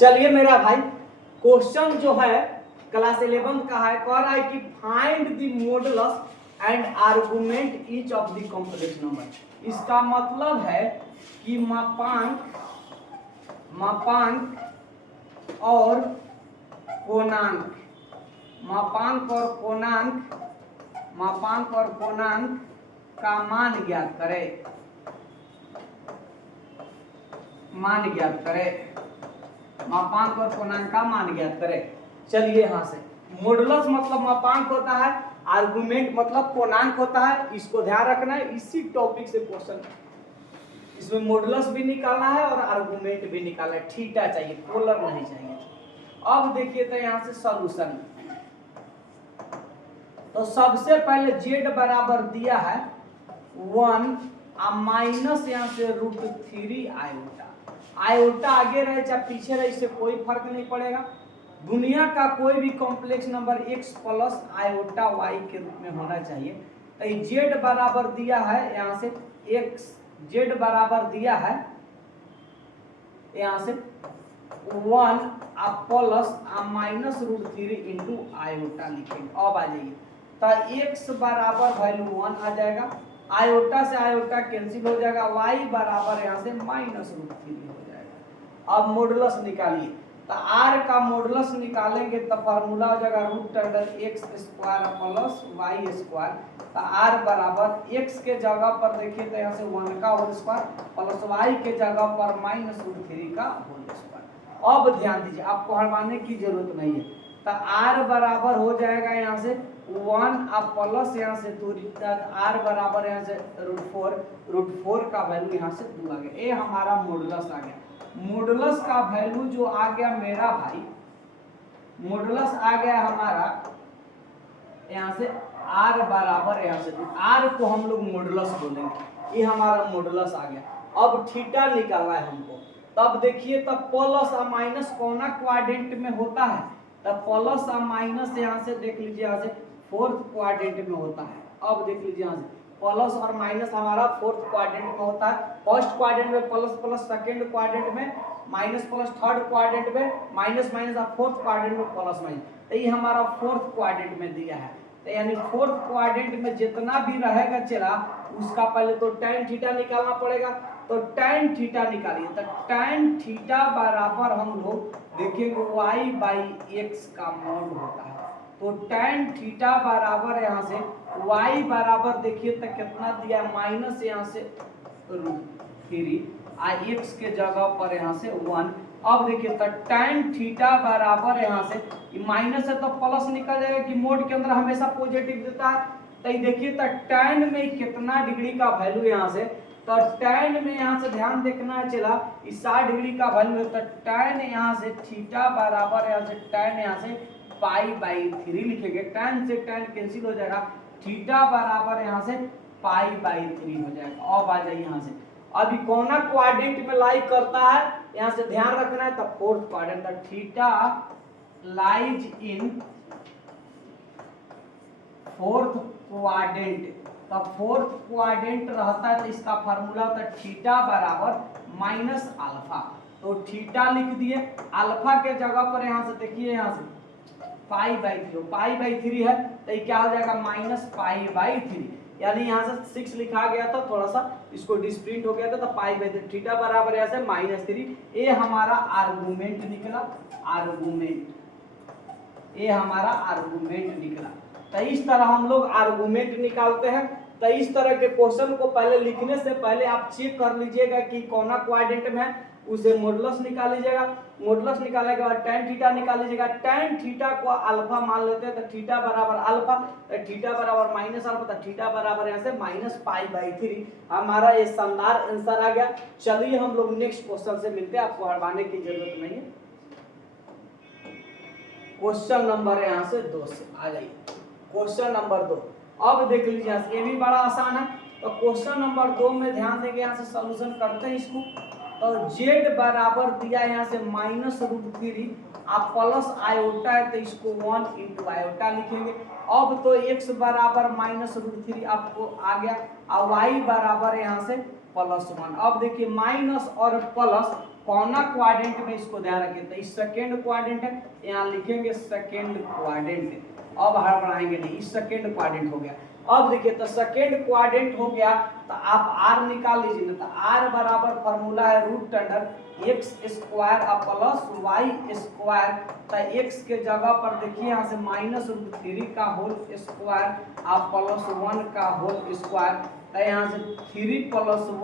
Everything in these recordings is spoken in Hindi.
चलिए मेरा भाई, क्वेश्चन जो है क्लास 11 का है, कह रहा है कि find the modulus and argument each of the complex number. इसका मतलब है कि मापांक और पूर्णांक, मापांक और पूर्णांक का मान ज्ञात करें, मापांक और पूर्णांक का मान ज्ञात करें। चलिए यहां से मॉडुलस मतलब मापांक होता है, आर्गुमेंट मतलब पूर्णांक होता है। इसको ध्यान रखना है, इसी टॉपिक से क्वेश्चन, इसमें मॉडुलस भी निकालना है और आर्गुमेंट भी निकालना है। थीटा चाहिए, पोलर नहीं चाहिए। अब देखिए तो यहां से सॉल्यूशन, तो सबसे पहले z बराबर दिया है 1 माइनस यहाँ से √3 आयोटा। आयोटा आगे रहे चाहे पीछे रहे, इससे कोई फर्क नहीं पड़ेगा। दुनिया का कोई भी complex number x plus iota y के रूप में होना चाहिए। तो z बराबर दिया है यहाँ से x, z बराबर दिया है यहाँ से 1 प्लस माइनस √3 इंटू आयोटा लिखेंगे। अब आ जाइए तो x बराबर वैल्यू 1 आ जाएगा, आयोटा से आयोटा कैंसिल हो जाएगा, y बराबर यहाँ से माइनस √3 हो जाएगा। अब मॉडुलस निकालिए, तो r का मॉडुलस निकालेंगे तो फार्मूला हो जाएगा √x² प्लस y स्क्वायर। तो r बराबर x के जगह पर देखिए तो यहाँ से 1 का होल स्क्वायर प्लस y के जगह पर माइनस √3 का होल स्क्वायर। अब ध्यान दीजिए, आपको हटाने की जरूरत नहीं है। तो r बराबर हो जाएगा यहाँ से 1 अब प्लस यहाँ से 2, r बराबर यहाँ से √4 का वैल्यू यहाँ से 2 आ गया। ये हमारा मॉडुलस आ गया। मॉडुलस का वैल्यू जो आ गया मेरा भाई, मॉडुलस आ गया हमारा यहाँ से r बराबर यहाँ से r को हम लोग मॉडुलस बोलेंगे। ये हमारा मॉडुलस आ गया। अब थीटा निकालना है हमको। तब देखिए, तब प्लस और माइनस कोना क्वाड्रेंट में होता है, तब प्लस और माइनस यहाँ से देख लीजिए यहाँ से फोर्थ क्वाड्रेंट में होता है। अब देख लीजिए यहाँ से प्लस और माइनस हमारा फोर्थ क्वाड्रेंट में होता है। फर्स्ट क्वाड्रेंट में प्लस प्लस, सेकंड क्वाड्रेंट में माइनस प्लस, थर्ड क्वाड्रेंट में माइनस माइनस और फोर्थ क्वाड्रेंट में प्लस माइनस। तो ये हमारा फोर्थ क्वाड्रेंट में दिया है। तो यानी फोर्थ क्वाड्रेंट में जितना भी रहेगा चेहरा, उसका पहले तो tan थीटा निकालना पड़ेगा। तो tan थीटा निकालिए, तो tan थीटा बराबर हम लोग देखेंगे y/x का मॉड होता है। तो tan थीटा बराबर यहाँ से y बराबर देखिए तो कितना दिया, माइनस यहाँ से √3 x के जगह पर यहाँ से 1। अब देखिए तो tan थीटा बराबर यहाँ से माइनस है तो प्लस निकल जाएगा कि मोड के अंदर हमेशा पॉजिटिव देता है। तो देखिए तो tan में कितना डिग्री का वैल्यू यहाँ से, तो tan में यहाँ से ध्यान देखना है चला, इस 60 डिग्री का वैल्यू है। तो tan यहाँ से थीटा बराबर यहाँ से tan यहाँ से π/3 लिखेंगे। tan से tan कैंसिल हो जाएगा, थीटा बराबर यहाँ से π/3 हो जाएगा। अब आ जाइए यहाँ से, अभी कोना क्वाड्रेंट में लाई करता है, यहाँ से ध्यान रखना है। तो फोर्थ क्वाड्रेंट, तो theta lies in fourth quadrant. तो फोर्थ क्वाड्रेंट रहता है तो इसका फार्मूला होता है थीटा बराबर माइनस अल्फा। तो थीटा लिख दिए, अल्फा के जगह पर यहाँ से देखिए यहाँ से π/3 है, तो ये क्या हो जाएगा माइनस π/3। यानी यहाँ से 6 लिखा गया था, थोड़ा सा इसको डिस्प्रिंट हो गया था, तो π/3 थीटा बराबर यहाँ से -3। ये हमारा आर्गुमेंट निकला, आर्गुमेंट, ये हमारा आर्गुमेंट निकला। तो इस तरह हम लोग आर्गुमेंट निकालते हैं। तो इस तरह के क्वेश्चन को पहले लिखने से पहले आप चेक कर लीजिएगा कि कौना क्वाड्रेंट में है, उसे मॉडुलस निकाल लीजिएगा। मॉडुलस निकालने के बाद tan थीटा निकाल लीजिएगा। tan थीटा को अल्फा मान लेते हैं, तो थीटा बराबर अल्फा, तो थीटा बराबर माइनस अल्फा, तो थीटा बराबर यहाँ से माइनस π/3। हमारा ये शानदार आंसर आ गया। चलिए हम लोग नेक्स्ट क्वेश्चन से मिलते हैं, आपको हटाने की जरूरत नहीं है। क्वेश्चन नंबर यहाँ से 2 से आ जाइए, क्वेश्चन नंबर 2। अब देख लीजिए, ये भी बड़ा आसान है। तो क्वेश्चन नंबर 2 में ध्यान देंगे, यहाँ से सॉल्यूशन करते हैं इसको। तो z बराबर दिया यहाँ से माइनस √3 आप प्लस आयोटा है, तो इसको 1 इंटू आयोटा लिखेंगे। अब तो x बराबर माइनस √3 आपको आ गया, और y बराबर यहाँ से +1। अब देखिए माइनस और प्लस कौना क्वाड्रेंट में इसको ध्यान रखें, तो इस सेकेंड क्वाड्रेंट है, यहाँ लिखेंगे सेकेंड क्वाड्रेंट। अब हड़बड़ाएंगे नहीं, इस सेकेंड क्वाड्रेंट हो गया। अब देखिए तो सेकेंड क्वाड्रेंट हो गया, तो आप आर निकाल लीजिए ना, तो आर बराबर फॉर्मूला है root under X square plus Y square. तो एक्स के जगह पर देखिए यहाँ से -√3 का होल स्क्वायर प्लस 1 का होल स्क्वायर। तो यहाँ से 3 +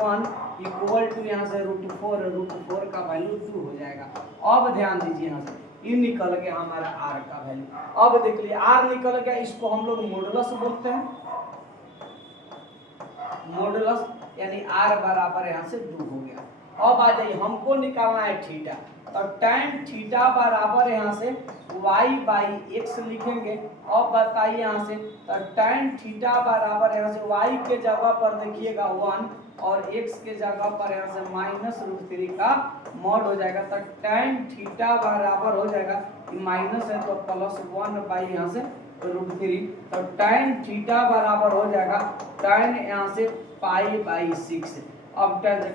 1 इक्वल टू यहाँ से √4 का वैल्यू 2 हो जाएगा। अब ध्यान दीजिए यहाँ से ये निकल गया हमारा आर का वैल्यू। अब देख लीजिए आर निकल गया, इसको हम लोग मॉडुलस बोलते हैं, मॉडुलस यानी आर बराबर यहाँ से 2 हो गया। अब आ जाइए हमको निकालना है थीटा, तो tan थीटा बराबर यहाँ से y/x लिखेंगे। अब बताइए यहाँ से तो tan थीटा बराबर यहाँ से y के जगह पर देखिएगा 1 और x के जगह पर यहाँ से -√3 का मॉड हो जाएगा। तो tan थीटा बराबर हो जाएगा, माइनस है तो +1 यहाँ से √3। तो tan थीटा बराबर हो जाएगा tan यहाँ से π/6। अब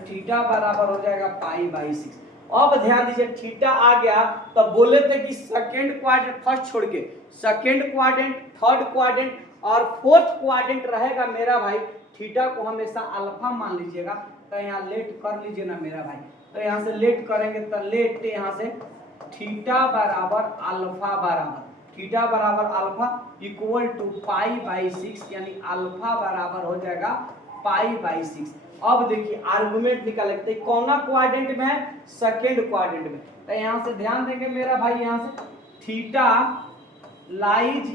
थीटा बराबर हो जाएगा π/6। अब ध्यान दीजिए थीटा आ गया, तो बोले थे कि सेकेंड क्वाड्रेंट फर्स्ट छोड़ के सेकेंड क्वाड्रेंट, थर्ड क्वाड्रेंट और फोर्थ क्वाड्रेंट रहेगा मेरा भाई, थीटा को हमेशा अल्फा मान लीजिएगा। तो यहाँ लेट कर लीजिए ना मेरा भाई, तो यहाँ से लेट करेंगे तो लेट यहाँ से थीटा बराबर अल्फा बराबर थीटा बराबर अल्फा इक्वल टू π/6 यानी अल्फा बराबर हो जाएगा π/6। अब देखिए आर्गुमेंट निकालेंगे, तो कौना क्वाड्रेंट में है, सेकेंड क्वाड्रेंट में। तो यहाँ से ध्यान देंगे मेरा भाई, यहाँ से theta lies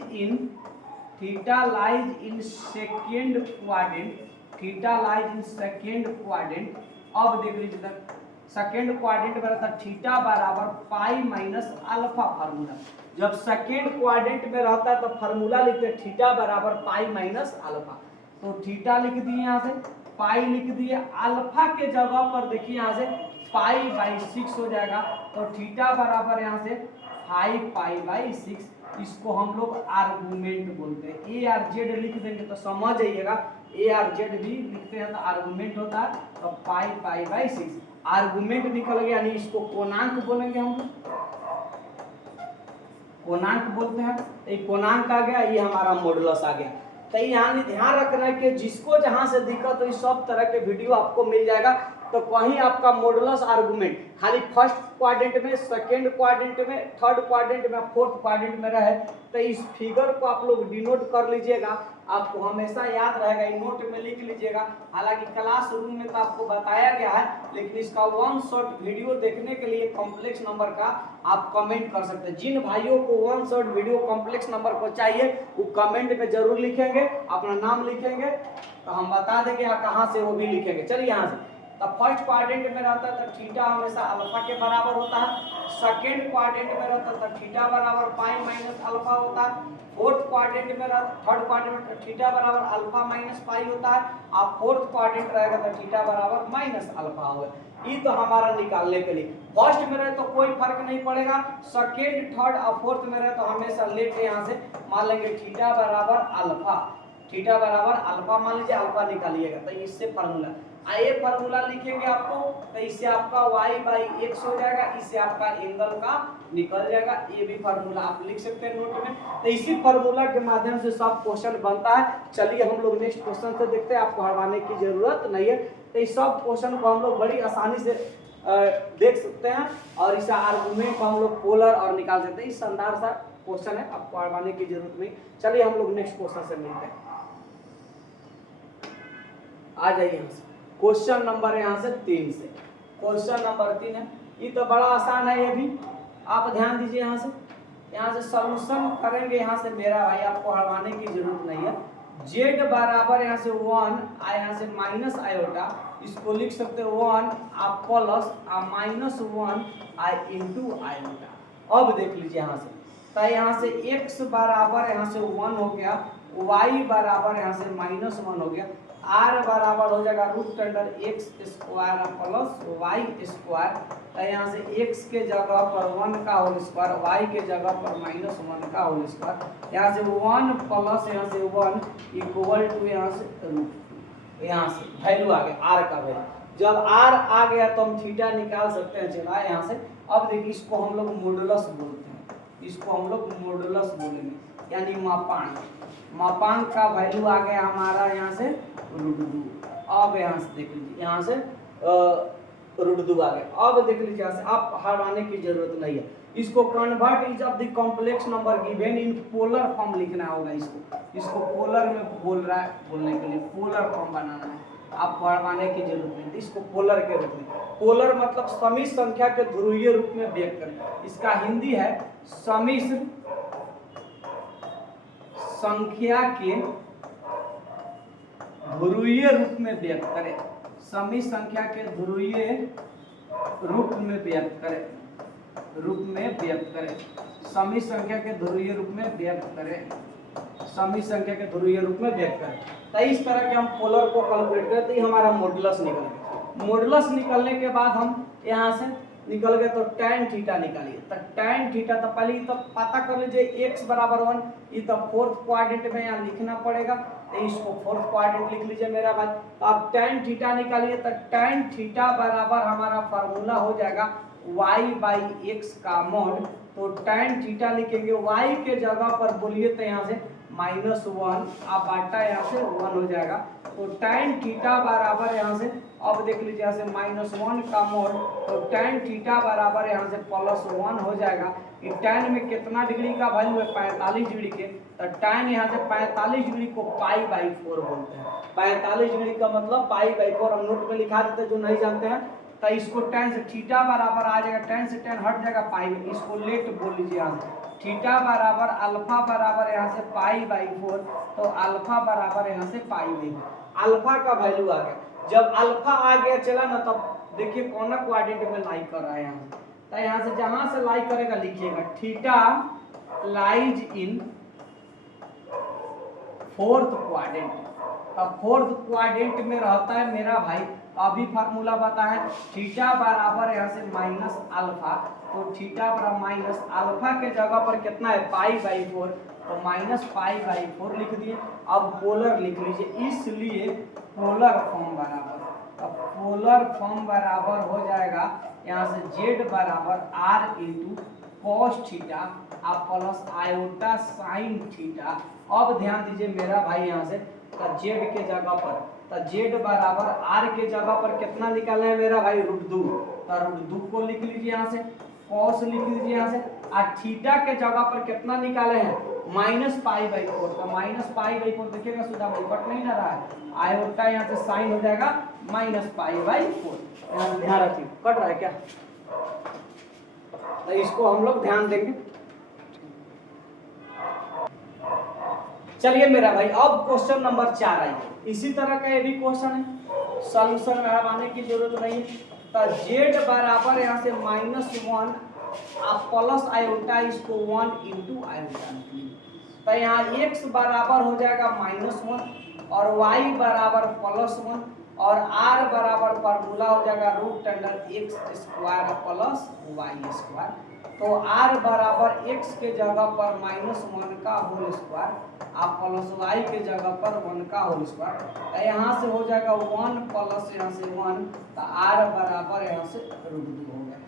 in second quadrant, theta lies in second quadrant. अब देख लीजिए सेकेंड क्वाड्रेंट में रहता थीटा बराबर π-α फार्मूला। जब सेकेंड क्वाड्रेंट में रहता है तो फार्मूला लिखते थीटा बराबर π-α। तो थीटा लिख दिए यहाँ से, पाई लिख दिए, अल्फा के जगह पर देखिए यहाँ से π/6 हो जाएगा। तो थीटा बराबर यहाँ से 5π/6, इसको हम लोग आर्गुमेंट बोलते हैं। ए आर जेड लिख देंगे तो समझ जाइएगा, ए आर जेड भी लिखते हैं तो आर्गुमेंट होता है। तो π/6 आर्गुमेंट निकल गया, यानी इसको कोणांक बोलेंगे हम, कोणांक बोलते हैं। ये कोणांक आ गया, ये हमारा मॉडुलस आ गया। तो यहाँ ध्यान रखना है कि जिसको जहां से दिक्कत हो सब तरह के वीडियो आपको मिल जाएगा। तो कहीं आपका मॉडुलस आर्गुमेंट खाली फर्स्ट क्वाड्रेंट में, सेकेंड क्वाड्रेंट में, थर्ड क्वाड्रेंट में, फोर्थ क्वाड्रेंट में रहे तो इस फिगर को आप लोग डिनोट कर लीजिएगा, आपको हमेशा याद रहेगा, इन नोट में लिख लीजिएगा। हालांकि क्लासरूम में तो आपको बताया गया है, लेकिन इसका वन शॉट वीडियो देखने के लिए कॉम्प्लेक्स नंबर का आप कमेंट कर सकते हैं। जिन भाइयों को one shot video complex number को चाहिए वो कमेंट में जरूर लिखेंगे, अपना नाम लिखेंगे तो हम बता देंगे कहाँ से, वो भी लिखेंगे। चलिए यहाँ से तो फर्स्ट क्वाड्रेंट में रहता है तो थीटा हमेशा अल्फा के बराबर होता है। सेकेंड क्वाड्रेंट में रहता है तो थीटा बराबर π-α होता है। फोर्थ क्वाड्रेंट में रहता, थर्ड क्वाड्रेंट में थीटा बराबर अल्फा माइनस पाई होता है। आप फोर्थ क्वाड्रेंट रहेगा तो थीटा बराबर -α होगा। ये तो हमारा निकालने के लिए फर्स्ट में रहे तो कोई फर्क नहीं पड़ेगा, सेकेंड, थर्ड और फोर्थ में रहे तो हमेशा लेट यहाँ से मान लेंगे थीटा बराबर अल्फा, थीटा बराबर अल्फा मान लीजिए, अल्फा निकालिएगा तो इससे फार्मूला ये फार्मूला लिखेंगे आपको, तो इससे आपका y/x हो जाएगा, इससे आपका एंगल का निकल जाएगा। ये भी फार्मूला आप लिख सकते हैं नोट में। तो इसी फार्मूला के माध्यम से सब क्वेश्चन बनता है। चलिए हम लोग नेक्स्ट क्वेश्चन से देखते हैं, आपको हड़वाने की जरूरत नहीं है। तो इस सब क्वेश्चन को हम लोग बड़ी आसानी से देख सकते हैं और इस आर्गुमेंट को हम लोग पोलर और निकाल सकते हैं। इस शानदार सा क्वेश्चन है, आपको हड़वाने की जरूरत नहीं। चलिए हम लोग नेक्स्ट क्वेश्चन से मिलते हैं। आ जाइए यहाँ से क्वेश्चन नंबर यहाँ से 3 से, क्वेश्चन नंबर 3 है। ये तो बड़ा आसान है, ये भी आप ध्यान दीजिए। यहाँ से सॉल्यूशन करेंगे। यहाँ से मेरा भाई आपको हड़वाने की जरूरत नहीं है। जेड बराबर यहाँ से 1 यहाँ से माइनस आयोटा, इसको लिख सकते हो 1 आप प्लस -1 इंटू आयोटा। अब देख लीजिए यहाँ से, तो यहाँ से x बराबर यहाँ से 1 हो गया, y बराबर यहाँ से -1 हो गया, r बराबर हो जाएगा √x² प्लस y स्क्वायर। तो यहाँ से x के जगह पर 1 का होल स्क्वायर, y के जगह पर -1 का होल स्क्वायर। यहाँ से 1 प्लस यहाँ से 1 इक्वल टू यहाँ से √2, यहाँ से वैल्यू आ गया r का वैल्यू। जब आर आ गया तो हम थीटा निकाल सकते हैं। चला यहाँ से, अब देखिए इसको हम लोग मॉडुलस बोलते हैं, इसको हम लोग मॉडुलस बोलेंगे, यानी मापांक। मापांक का वैल्यू आ गया हमारा यहाँ से √2। अब यहाँ से देख लीजिए, यहाँ से √2 आ गया। अब देख लीजिए यहाँ से, आप हटाने की जरूरत नहीं है। इसको convert is of the complex number given in polar form लिखना होगा। इसको पोलर में बोल रहा है, बोलने के लिए पोलर फॉर्म बनाना है, आप पढ़वाने की जरूरत नहीं। इसको पोलर के रूप में, पोलर मतलब समिश्र संख्या के ध्रुवीय रूप में व्यक्त करें। इसका हिंदी है समिश्र संख्या के ध्रुवीय रूप में व्यक्त करें। समिश्र संख्या के ध्रुवीय रूप में व्यक्त करें, रूप में व्यक्त करें, समिश्र संख्या के ध्रुवीय रूप में व्यक्त करें, समिश्र संख्या के ध्रुवीय रूप में व्यक्त करें। तो इस तरह के हम पोलर को कैलकुलेट करते ही हमारा मॉडुलस निकल गया। मॉडुलस निकलने के बाद हम यहाँ से निकल गए तो tan थीटा निकालिए। तो tan थीटा तो पहले तो पता कर लीजिए x बराबर 1, ये तो फोर्थ क्वाड्रेंट में यहाँ लिखना पड़ेगा, तो इसको फोर्थ क्वाड्रेंट लिख लीजिए मेरा भाई। तो आप tan थीटा निकालिए, तो tan थीटा बराबर हमारा फार्मूला हो जाएगा y/x का मॉड। तो tan थीटा लिखेंगे, y के जगह पर बोलिए तो यहाँ से -1, आप बाटा यहाँ से 1 हो जाएगा। तो tan थीटा बराबर यहाँ से, अब देख लीजिए यहाँ से -1 का मोड, तो tan थीटा बराबर यहाँ से +1 हो जाएगा। कि tan में कितना डिग्री का वैल्यू है, 45 डिग्री के, तो tan यहाँ से 45 डिग्री को π/4 बोलते हैं। 45 डिग्री का मतलब π/4 हम नोट में लिखा देते हैं जो नहीं जानते हैं। तो इसको tan से थीटा बराबर आ जाएगा, tan से tan हट जाएगा पाई में, इसको लेट बोल लीजिए यहाँ से। थीटा बराबर अल्फा बराबर यहाँ से π/4, तो अल्फा बराबर यहाँ से π/4। अल्फा का वैल्यू आ गया। जब अल्फा आ गया चला ना, तब देखिए कौन सा क्वाड्रेंट में लाई कर रहा है यहाँ से। तो यहाँ से जहां से लाई करेगा लिखिएगा theta lies in fourth quadrant. अब फोर्थ क्वाड्रेंट में रहता है मेरा भाई, अभी फार्मूला बताएं, थीटा बराबर यहाँ से -अल्फा, तो थीटा बराबर माइनस अल्फा के जगह पर कितना है π/4, तो -π/4 लिख दिए। अब पोलर लिख लीजिए, इसलिए पोलर फॉर्म बराबर, अब पोलर फॉर्म बराबर हो जाएगा यहाँ से z बराबर r इंटू कॉस थीटा आप प्लस आयोटा साइन थीटा। अब ध्यान दीजिए मेरा भाई यहाँ से, तो z के जगह पर, तो z बराबर r के जगह पर कितना निकालना है मेरा भाई √2, तो √2 को लिख लीजिए यहाँ से, कॉस लिख लीजिए यहाँ से, और थीटा के जगह पर कितना निकाले हैं -π/4, तो -π/4 देखिएगा सुधा भाई कट नहीं ना रहा है, आयोटा यहाँ से साइन हो जाएगा -π/4। ध्यान रखिए कट रहा है क्या, तो इसको हम लोग ध्यान देंगे। चलिए मेरा भाई अब क्वेश्चन नंबर 4 आइए। इसी तरह का ये भी क्वेश्चन है, सॉल्यूशन में हटाने की जरूरत नहीं है। तो z बराबर यहाँ से -1 आप प्लस आयोटा, इसको 1 इंटू आयोटा निकलिए। तो यहाँ x बराबर हो जाएगा -1 और y बराबर +1 और r बराबर फार्मूला हो जाएगा √x² प्लस y²। तो r बराबर x के जगह पर -1 का होल स्क्वायर आप प्लस y के जगह पर 1 का होल स्क्वायर, तो यहाँ से हो जाएगा 1 प्लस यहाँ से 1, तो r बराबर यहाँ से √2 हो गया।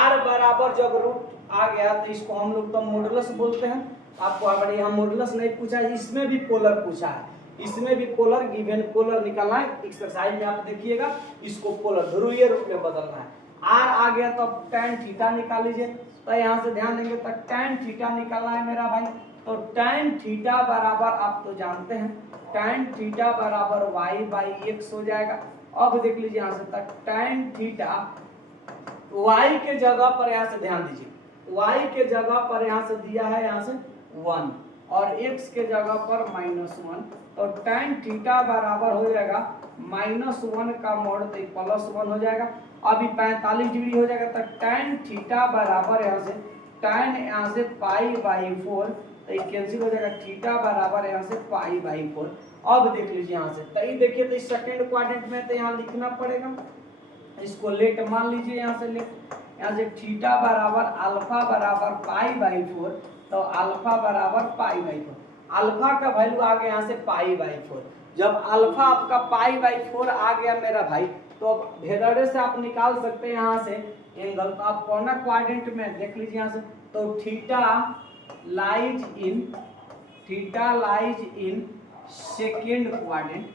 r बराबर जब रूट आ गया तो इसको हम लोग तो मॉडुलस बोलते हैं। आपको ऑलरेडी यहाँ मॉडुलस नहीं पूछा है, इसमें भी पोलर पूछा है, इसमें भी पोलर गिवन पोलर निकालना है। एक्सरसाइज में आप देखिएगा, इसको पोलर ध्रुवीय रूप में बदलना है। r आ गया तो tan थीटा निकाल लीजिए। तो यहाँ से ध्यान देंगे तो tan थीटा निकालना है मेरा भाई, तो tan थीटा बराबर आप तो जानते हैं tan थीटा बराबर y/x हो जाएगा। अब देख लीजिए यहाँ से तक tan थीटा y के जगह पर, यहाँ से ध्यान दीजिए, y के जगह पर यहाँ से दिया है यहाँ से 1 और x के जगह पर -1, तो tan थीटा बराबर हो जाएगा -1 का मोड, तो +1 हो जाएगा। अभी 45 डिग्री हो जाएगा, तो tan थीटा बराबर यहाँ से tan यहाँ से π/4, तो ये कैंसिल हो जाएगा, थीटा बराबर यहाँ से π/4। अब देख लीजिए यहाँ से, तो ये देखिए तो इस सेकंड क्वाड्रेंट में तो यहाँ लिखना पड़ेगा, इसको लेट मान लीजिए यहाँ से लेट, यहाँ से थीटा बराबर अल्फा बराबर π/4, तो अल्फा बराबर π/4, अल्फा का वैल्यू आ गया यहाँ से π/4। जब अल्फा आपका π/4 आ गया मेरा भाई, तो भेदड़े से आप निकाल सकते हैं यहाँ से एंगल। तो आप कॉर्नर क्वाड्रेंट में देख लीजिए यहाँ से, तो theta lies in second quadrant.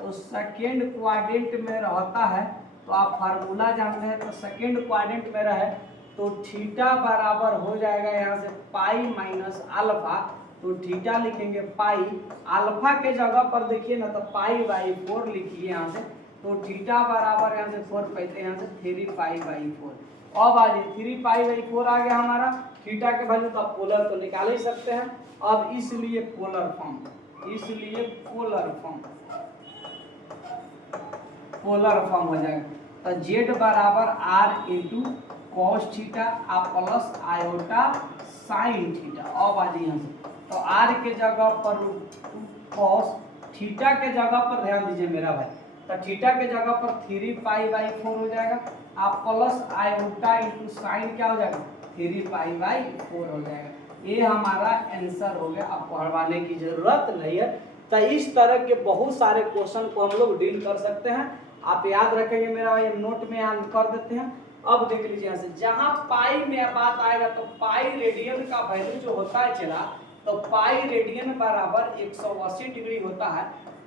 तो सेकेंड क्वाड्रेंट में रहता है, तो आप फार्मूला जानते हैं, तो सेकेंड क्वाड्रेंट में रहे तो थीटा बराबर हो जाएगा यहाँ से पाई माइनस अल्फा। तो थीटा लिखेंगे पाई, अल्फा के जगह पर देखिए ना तो पाई बाई 4 लिखिए यहाँ से। तो थीटा बराबर यहाँ से 4 कहते हैं यहाँ से 3 पाई बाई 4। अब आ जाइए 3 पाई बाई 4 आ गया हमारा थीटा के वैल्यू। तो आप पोलर तो निकाल ही सकते हैं। अब इसलिए पोलर फॉर्म हो जाएगा। तो जेड बराबर आर इंटू कॉस थीटा आप प्लस आयोटा साइन थीटा। अब आ जाइए यहाँ से, तो आर के जगह पर कॉस, थीटा के जगह पर ध्यान दीजिए मेरा भाई, तो थीटा के जगह पर 3 पाई बाई 4 हो जाएगा। आप प्लस आयोटा इंटू साइन क्या हो जाएगा 3 पाई बाई 4 हो जाएगा। ये हमारा आंसर हो गया, आप पढ़वाने की जरूरत नहीं है। तो इस तरह के बहुत सारे क्वेश्चन को हम लोग डील कर सकते हैं। आप याद रखेंगे मेरा भाई, नोट में यहाँ कर देते हैं। अब देख लीजिए यहाँ से, जहाँ पाई में बात आएगा तो पाई रेडियन का वैल्यू जो होता है चला, तो पाई रेडियन बराबर 180 डिग्री होता है।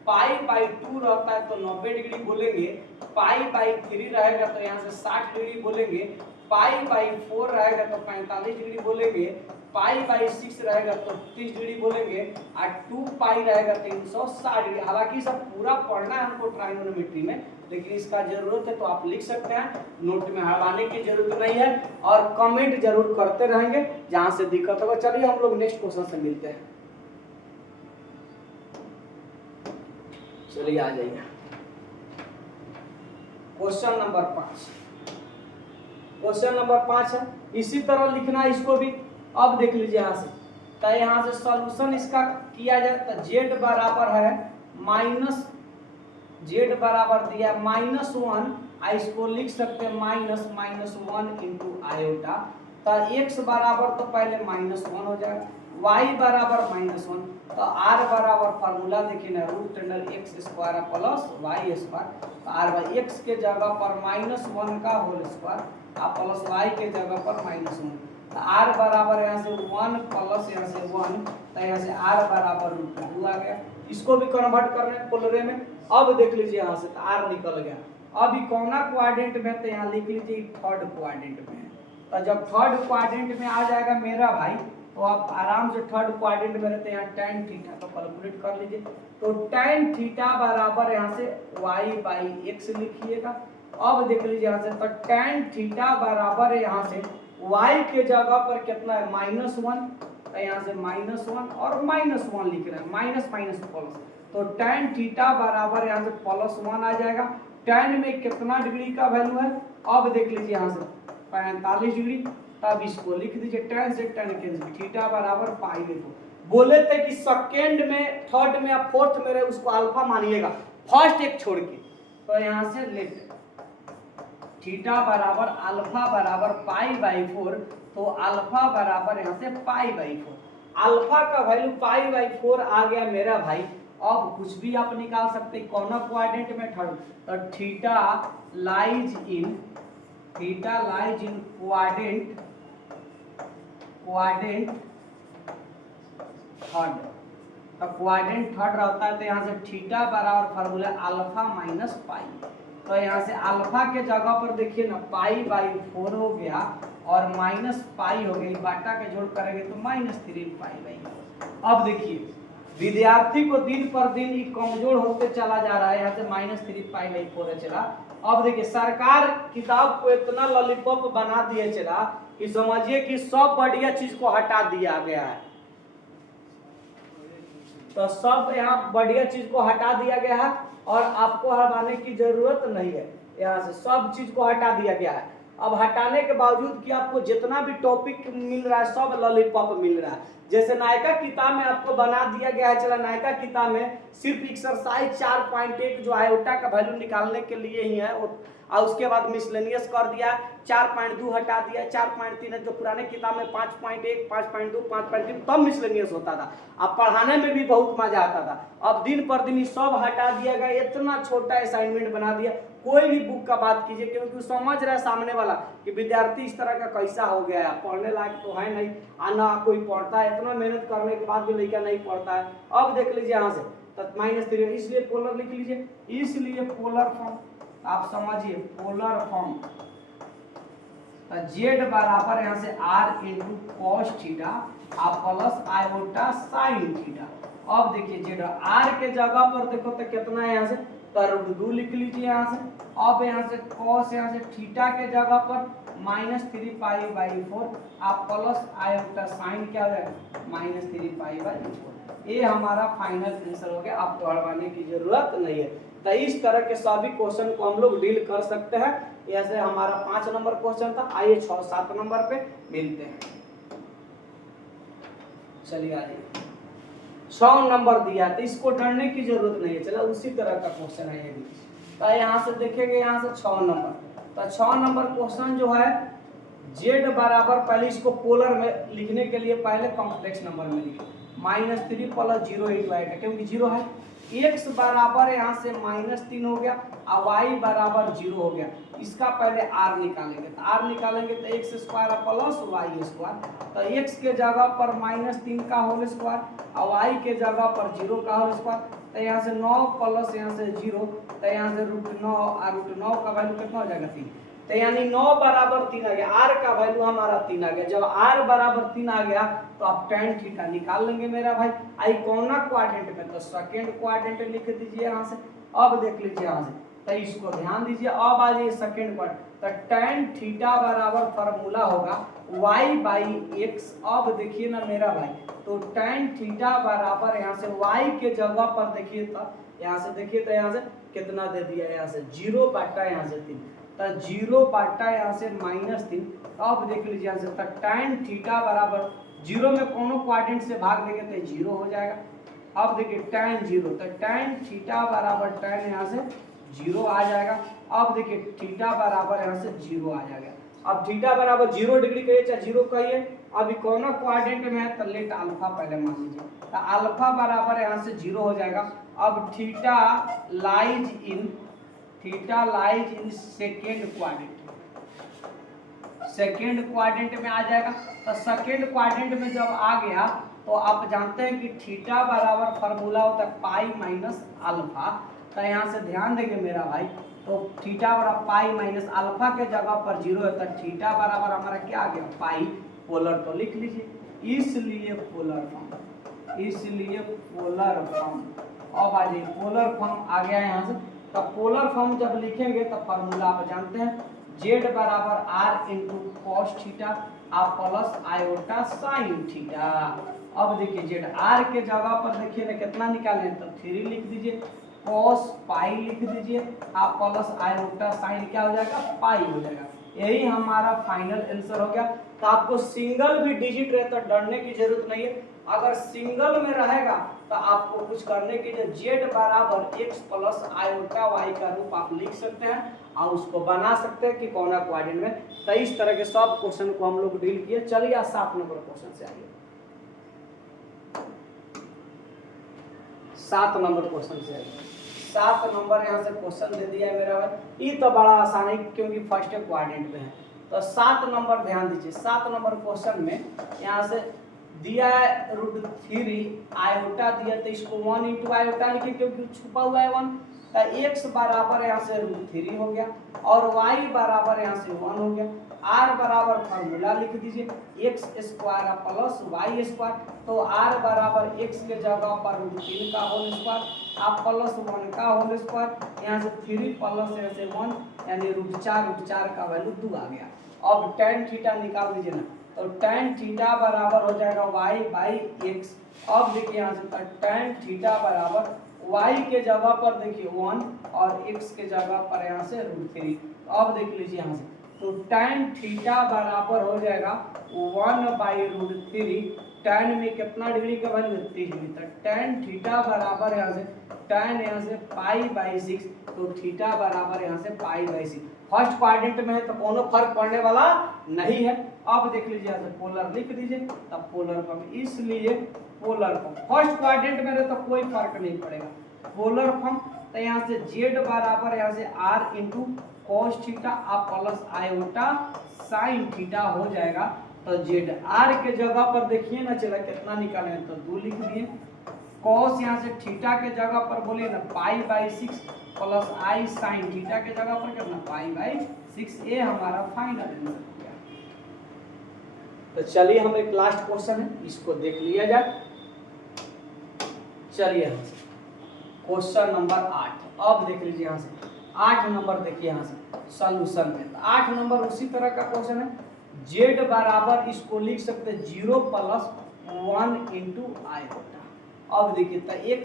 पाई बाई 2 रहता है तो 90 डिग्री बोलेंगे। पाई बाई 3 रहेगा तो यहाँ से 60 डिग्री बोलेंगे। पाई बाई 4 रहेगा तो 45 डिग्री बोलेंगे। पाई बाई 6 रहेगा तो 30 डिग्री बोलेंगे। और 2 पाई रहेगा 360 डिग्री। हालांकि सब पूरा पढ़ना है हमको ट्राइगोनोमेट्री में, लेकिन इसका जरूरत है तो आप लिख सकते हैं, नोट में हटाने की जरूरत नहीं है। और कमेंट जरूर करते रहेंगे जहां से दिक्कत होगा। चलिए हम लोग नेक्स्ट क्वेश्चन से मिलते हैं। चलिए आ जाइए क्वेश्चन नंबर 5। क्वेश्चन नंबर 5 है, इसी तरह लिखना है इसको भी। अब देख लीजिए यहाँ से, तो यहाँ से सॉल्यूशन इसका किया जाए तो जेड बराबर है माइनस, जेड बराबर दिया -1, इसको लिख सकते हैं -1 इंटू आयोटा। तो एक्स बराबर तो पहले -1 हो जाएगा, y बराबर -1। तो r बराबर फार्मूला देखिए ना, √x² प्लस y स्क्वायर। तो r x के जगह पर -1 का होल स्क्वायर, आप प्लस y के जगह पर -1। तो r बराबर यहाँ से 1 प्लस यहाँ से 1, तो यहाँ से r बराबर √2 आ गया। इसको भी कन्वर्ट कर रहे हैं पोलरे में। अब देख लीजिए यहाँ से, तो r निकल गया। अभी कौना क्वाड्रेंट में, तो यहाँ लिख लीजिए थर्ड क्वाड्रेंट में। तो जब थर्ड क्वाड्रेंट में आ जाएगा मेरा भाई, तो आप आराम से थर्ड क्वाड्रेंट में रहते हैं। यहाँ tan थीटा को कैलकुलेट कर लीजिए। तो tan थीटा बराबर यहाँ से y बाई एक्स लिखिएगा। अब देख लीजिए यहाँ से, तो tan थीटा बराबर यहाँ से y के जगह पर कितना है -1, तो यहाँ से -1 और -1 लिख रहे हैं, माइनस माइनस प्लस। तो tan थीटा बराबर यहाँ से +1 आ जाएगा। tan में कितना डिग्री का वैल्यू है, अब देख लीजिए यहाँ से 45 डिग्री। तब इसको लिख दीजिए, tan से tan कैंसिल, थीटा बराबर पाई बाई 4। बोले थे कि सेकेंड में, थर्ड में या फोर्थ में रहे उसको अल्फा मानिएगा, फर्स्ट एक छोड़ के। तो यहाँ से लेट थीटा बराबर अल्फा बराबर पाई बाई 4। तो अल्फा बराबर यहाँ से पाई बाई 4। अल्फा का वैल्यू पाई बाई 4 आ गया मेरा भाई। अब कुछ भी आप निकाल सकते हैं, कौन क्वाड्रेंट में थर्ड, तो theta lies in quadrant third. तो क्वाड्रेंट थर्ड रहता है, तो यहाँ से थीटा बराबर फार्मूला अल्फा माइनस पाई। तो यहाँ से अल्फा के जगह पर देखिए ना पाई बाई 4 हो गया और माइनस पाई हो गई, बाटा के जोड़ करेंगे तो -3 पाई बाई 4। अब देखिए विद्यार्थी को दिन पर दिन ये कमजोर होते चला जा रहा है। यहाँ से -3 पाई बाई 4 है चला। अब देखिए सरकार किताब को इतना लॉलीपॉप बना दिए चला कि समझिए कि सब बढ़िया चीज को हटा दिया गया है। तो सब यहाँ बढ़िया चीज को हटा दिया गया है और आपको हटाने की जरूरत नहीं है। यहाँ से सब चीज को हटा दिया गया है। अब हटाने के बावजूद कि आपको जितना भी टॉपिक मिल रहा है सब लॉलीपॉप मिल रहा है। जैसे नायका किताब में आपको बना दिया गया है, चला नायका किताब में सिर्फ एक्सरसाइज 4.1 जो आयोटा का वैल्यू निकालने के लिए ही है, वो और उसके बाद मिसलेनियस कर दिया, 4.2 हटा दिया, 4.3 है जो पुराने किताब में 5.1, 5.2, 5.3 तब मिसलेनियस होता था। अब पढ़ाने में भी बहुत मजा आता था। अब दिन पर दिन सब हटा दिया गया, इतना छोटा असाइनमेंट बना दिया। कोई भी बुक का बात कीजिए क्योंकि समझ रहा है सामने वाला कि विद्यार्थी इस तरह का कैसा हो गया है, पढ़ने लायक तो है नहीं, आना कोई पढ़ता है, इतना मेहनत करने के बाद भी लड़का नहीं पढ़ता है। अब देख लीजिए यहाँ से तो -3, इसलिए पोलर लिख लीजिए, इसलिए पोलर फॉर्म आप समझिए, पोलर फॉर्म जेड बराबर यहाँ से r इंटू कॉस थीटा आप प्लस आयोटा साइन थीटा। अब देखिए जेड r के जगह पर देखो तो कितना है यहाँ से √2 लिख लीजिए यहाँ से। अब यहाँ से कॉस यहाँ से थीटा के जगह पर -3π/4 आप प्लस आयोटा साइन क्या हो जाएगा -3π/4। ये हमारा फाइनल आंसर हो गया, आपको हड़वाने की जरूरत नहीं है। तो इस तरह के सभी क्वेश्चन को हम लोग डील कर सकते हैं। ऐसे हमारा 5 नंबर क्वेश्चन था। आइए 6-7 नंबर पे मिलते हैं। चलिए आइए 6 नंबर दिया तो इसको डरने की जरूरत नहीं है, चलो उसी तरह का क्वेश्चन है ये भी। तो यहाँ से देखेंगे यहाँ से 6 नंबर, तो 6 नंबर क्वेश्चन जो है जेड बराबर, पहले इसको पोलर में लिखने के लिए पहले कॉम्प्लेक्स नंबर में लिखे -3 + 0 × आएगा क्योंकि 0 है। x बराबर यहाँ से -3 हो गया और y बराबर 0 हो गया। इसका पहले r निकालेंगे, तो r निकालेंगे तो x² + y²। तो x के जगह पर -3 का होल स्क्वायर और y के जगह पर 0 का होल स्क्वायर। तो यहाँ से 9 प्लस यहाँ से 0, तो यहाँ से √9 और √9 का वैल्यू कितना हो जाएगा 3। तो यानी 9 बराबर 3 आ गया, r का वैल्यू हमारा 3 आ गया। जब r बराबर 3 आ गया तो आप tan थीटा निकाल लेंगे मेरा भाई। आई कौना क्वाड्रेंट में, तो सेकंड क्वाड्रेंट लिख दीजिए यहाँ से। अब देख लीजिए यहाँ से, तो इसको ध्यान दीजिए। अब आ जाइए सेकंड क्वाड्रेंट, तो tan थीटा बराबर फार्मूला होगा y/x। अब देखिए ना मेरा भाई, तो tan थीटा बराबर यहाँ से y के जगह पर देखिए, तो यहाँ से देखिए, तो यहाँ से कितना दे दिया, यहाँ से 0 बटा यहाँ से 3, तो 0 बटा यहाँ से -3। अब देख लीजिए यहाँ से, तो tan थीटा बराबर 0 में कोनो क्वाड्रेंट से भाग देंगे तो 0 हो जाएगा। अब देखिए tan 0, तो tan थीटा बराबर tan यहाँ से 0 आ जाएगा। अब देखिए थीटा बराबर यहाँ से 0 आ जाएगा। अब थीटा बराबर 0 डिग्री कहिए चाहे 0 कहिए, अभी कौन क्वाड्रेंट में है तो लेट अल्फा पहले मान लीजिए, तो अल्फा बराबर यहाँ से 0 हो जाएगा। अब theta lies in second quadrant में आ जाएगा। तो सेकेंड क्वाड्रेंट में जब आ गया तो आप जानते हैं कि थीटा बराबर फार्मूला होता है पाई माइनस अल्फा। तो यहाँ से ध्यान देंगे मेरा भाई, तो थीटा बराबर पाई माइनस अल्फा के जगह पर 0 है, तो थीटा बराबर हमारा क्या आ गया पाई। पोलर तो लिख लीजिए, इसलिए पोलर फॉर्म। अब आ जाइए पोलर फॉर्म आ गया यहाँ से। तो पोलर फॉर्म जब लिखेंगे तो फार्मूला आप जानते हैं, जेड बराबर r इंटू कॉस थीटा आप प्लस आयोटा साइन थीटा। अब देखिए जेड r के जगह पर देखिए ना कितना निकाले, तो 3 लिख दीजिए, कॉस पाई लिख दीजिए आप प्लस आयोटा साइन क्या हो जाएगा पाई हो जाएगा। यही हमारा फाइनल आंसर हो गया। तो आपको सिंगल भी डिजिट रहता डरने की जरूरत नहीं है। अगर सिंगल में रहेगा तो आपको कुछ करने के लिए जेड बराबर x प्लस आयोटा y का रूप आप लिख सकते हैं और उसको बना सकते हैं कि कौन क्वाड्रेंट में। तो इस तरह के सब क्वेश्चन को हम लोग डील किए। चलिए 7 नंबर क्वेश्चन से आइए। 7 नंबर क्वेश्चन से आइए। 7 नंबर यहाँ से क्वेश्चन दे दिया है मेरा भाई। ये तो बड़ा आसान है क्योंकि फर्स्ट क्वाड्रेंट में है। तो 7 नंबर ध्यान दीजिए। 7 नंबर क्वेश्चन में यहाँ से दिया है √3 आयोटा दिया, तो इसको 1 इंटू आयोटा लिखे क्योंकि छुपा हुआ है 1। तो x बराबर यहाँ से √3 हो गया और y बराबर यहाँ से 1 हो गया। r बराबर फार्मूला लिख दीजिए x² प्लस y²। तो r बराबर x के जगह पर √3 का होल स्क्वायर आप प्लस 1 का होल स्क्वायर, यहाँ से 3 प्लस यहाँ से 1 यानी √4 का वैल्यू 2 आ गया। अब tan थीटा निकाल दीजिए ना, तो tan थीटा बराबर हो जाएगा y/x। अब देखिए यहाँ से tan थीटा बराबर y के जगह पर देखिए 1 और x के जगह पर यहाँ से √3। अब देख लीजिए यहाँ से तो tan थीटा बराबर हो जाएगा 1/√3। tan में कितना डिग्री का वैल्यू 30 डिग्री, तो tan थीटा बराबर यहाँ से tan यहाँ से π/6, तो थीटा बराबर यहाँ से π/6। फर्स्ट क्वाड्रेंट में है तो कोनो फर्क पड़ने वाला नहीं है। अब देख लीजिए यहाँ से पोलर लिख दीजिए, तब पोलर फॉर्म, इसलिए पोलर फॉर्म फर्स्ट क्वाड्रेंट में रहे तो कोई फर्क नहीं पड़ेगा। पोलर फॉर्म तो यहाँ से z बराबर यहाँ से r into cos theta plus iota sine theta हो जाएगा। तो z r के जगह पर देखिए ना चला कितना निकाले, तो 2 लिख दिए। कॉस यहाँ से थीटा के जगह पर बोलिए ना π/6 प्लस आई साइन थीटा के जगह पर कितना π/6। ये हमारा फाइनल आंसर हो गया। तो चलिए हम एक लास्ट क्वेश्चन है, इसको देख लिया जाए। चलिए क्वेश्चन नंबर 8। अब देख लीजिए यहाँ से 8 नंबर देखिए यहाँ से सॉल्यूशन में। तो 8 नंबर उसी तरह का क्वेश्चन है। z बराबर इसको लिख सकते हैं 0 + 1 इंटू आयोटा। अब देखिए तो x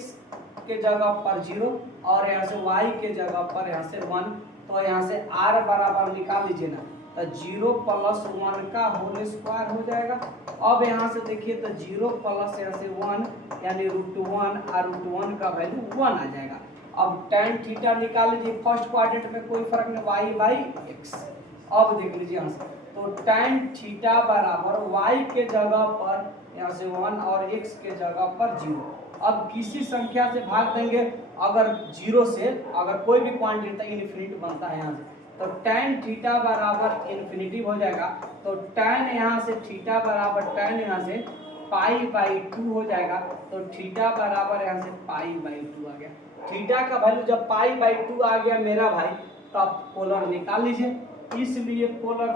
के जगह पर 0 और यहाँ से y के जगह पर यहाँ से 1, तो यहाँ से r बराबर निकाल लीजिए ना, तो 0 + 1 का होल स्क्वायर हो जाएगा। अब यहाँ से देखिए तो 0 प्लस यहाँ से 1 यानी √1 और √1 का वैल्यू 1 आ जाएगा। अब tan थीटा निकाल लीजिए, फर्स्ट क्वाड्रेंट में कोई फर्क नहीं, y/x। अब देख लीजिए यहाँ से तो tan थीटा बराबर y के जगह पर यहाँ से 1 और x के जगह पर 0। अब किसी संख्या से भाग देंगे, अगर 0 से अगर कोई भी क्वांटिटी तो इन्फिनिटी बनता है यहाँ से, तो tan थीटा बराबर इन्फिनिटी हो जाएगा। तो tan यहाँ से थीटा बराबर tan यहाँ से π/2 हो जाएगा। तो थीटा बराबर यहाँ से π/2 आ गया। थीटा का वैल्यू जब π/2 आ गया मेरा भाई, तो आप पोलर निकाल लीजिए। इसलिए पोलर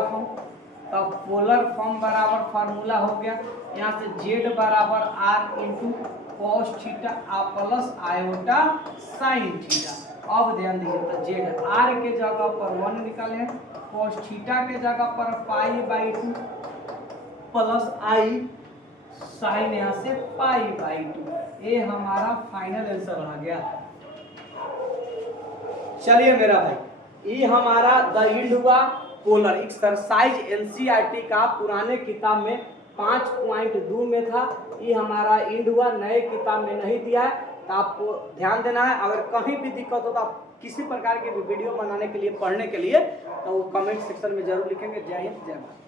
फॉर्म, तब पोलर फॉर्म बराबर फार्मूला हो गया यहाँ से z बराबर r into cos theta plus iota sine theta. अब ध्यान दीजिए तो z r के जगह पर 1 निकाले हैं, कॉस थीटा के जगह पर π/2 प्लस आई साइन यहाँ से π/2। ये हमारा फाइनल आंसर आ गया। चलिए मेरा भाई, ये हमारा द इंड हुआ पोलर एक्सरसाइज एनसीईआरटी का पुराने किताब में 5.2 में था। ये हमारा इंड हुआ, नए किताब में नहीं दिया है, तो आपको ध्यान देना है। अगर कहीं भी दिक्कत हो तो आप किसी प्रकार के वीडियो बनाने के लिए, पढ़ने के लिए, तो कमेंट सेक्शन में जरूर लिखेंगे। जय हिंद, जय भारत।